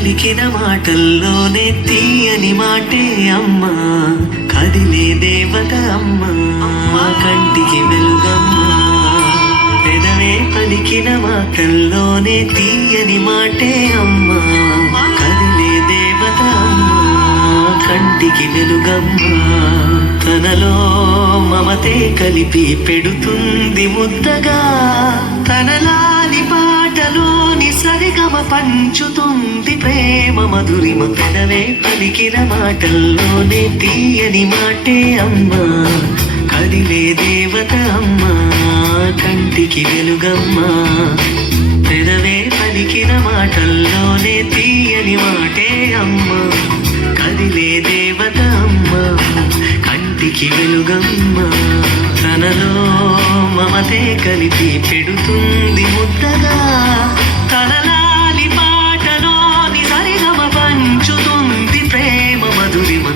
పలికిన మాటల్లోనే తీయని మాటే అమ్మా, కదిలే దేవత అమ్మా, కంటికి వెలుగమ్మా. పెదవే పలికిన మాటల్లోనే తీయని మాటే అమ్మా, కదిలే దేవత అమ్మా, కంటికి వెలుగమ్మా. తనలో మమతే కలిపి పెడుతుంది ముద్దగా, తనలాలి పాటలోని సరిగమ పంచుతుంది ప్రేమ మధురిమ. పెదవే పలికిన మాటల్లోనే తీయని మాటే అమ్మా, కదిలే దేవత అమ్మా, కంటికి వెలుగమ్మా. పెదవే పలికిన మాటల్లోనే తీయని మాటే అమ్మా, కదిలే దేవత అమ్మా, కంటికి వెలుగమ్మా. తనలో మమతే కలిపి పెడుతుంది ముద్దగా, తనలాలి పాటలోని సరిగమ పంచుతుంది ప్రేమ మధురిమ.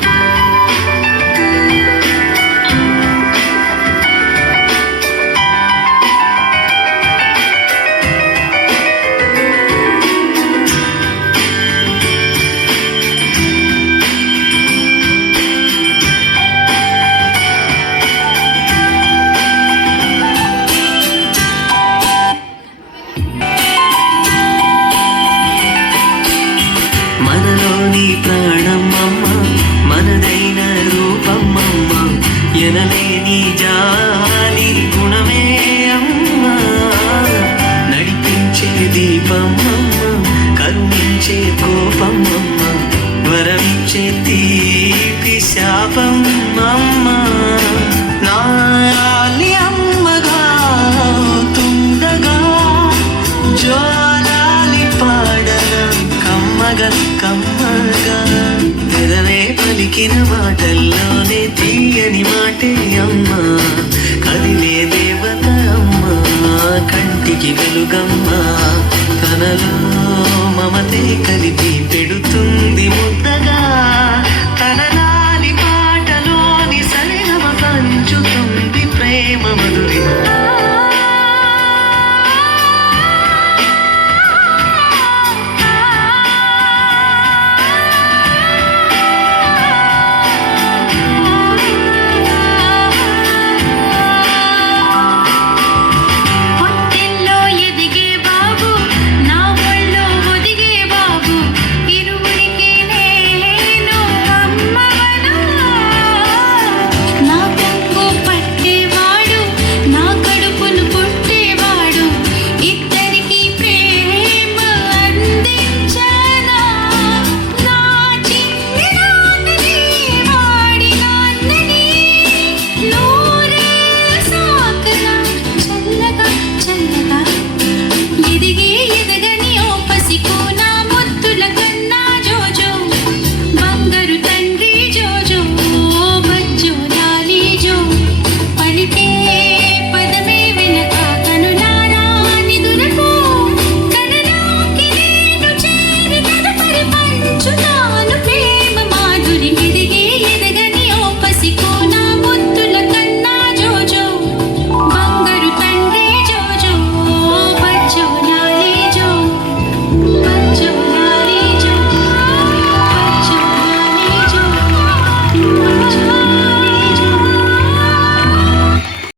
మనలోని ప్రాణమమ్మ, మనదైన రూపమమ్మ, ఎనలేని జాలి గుణమే అమ్మ. నడిపించే దీపమమ్మ, కరుణించే కోపమమ్మ, వరమిచ్చే తీపి శాపమమ్మ. నాలి అమ్మగా తుండగా జోలాలి పాడన కమ్మగా కమ్మగా. పెదవే పలికిన మాటల్లోనే తీయని మాటే అమ్మా, కదిలే దేవత అమ్మా, కంటికి వెలుగమ్మా. తనలో మమతే కలిపి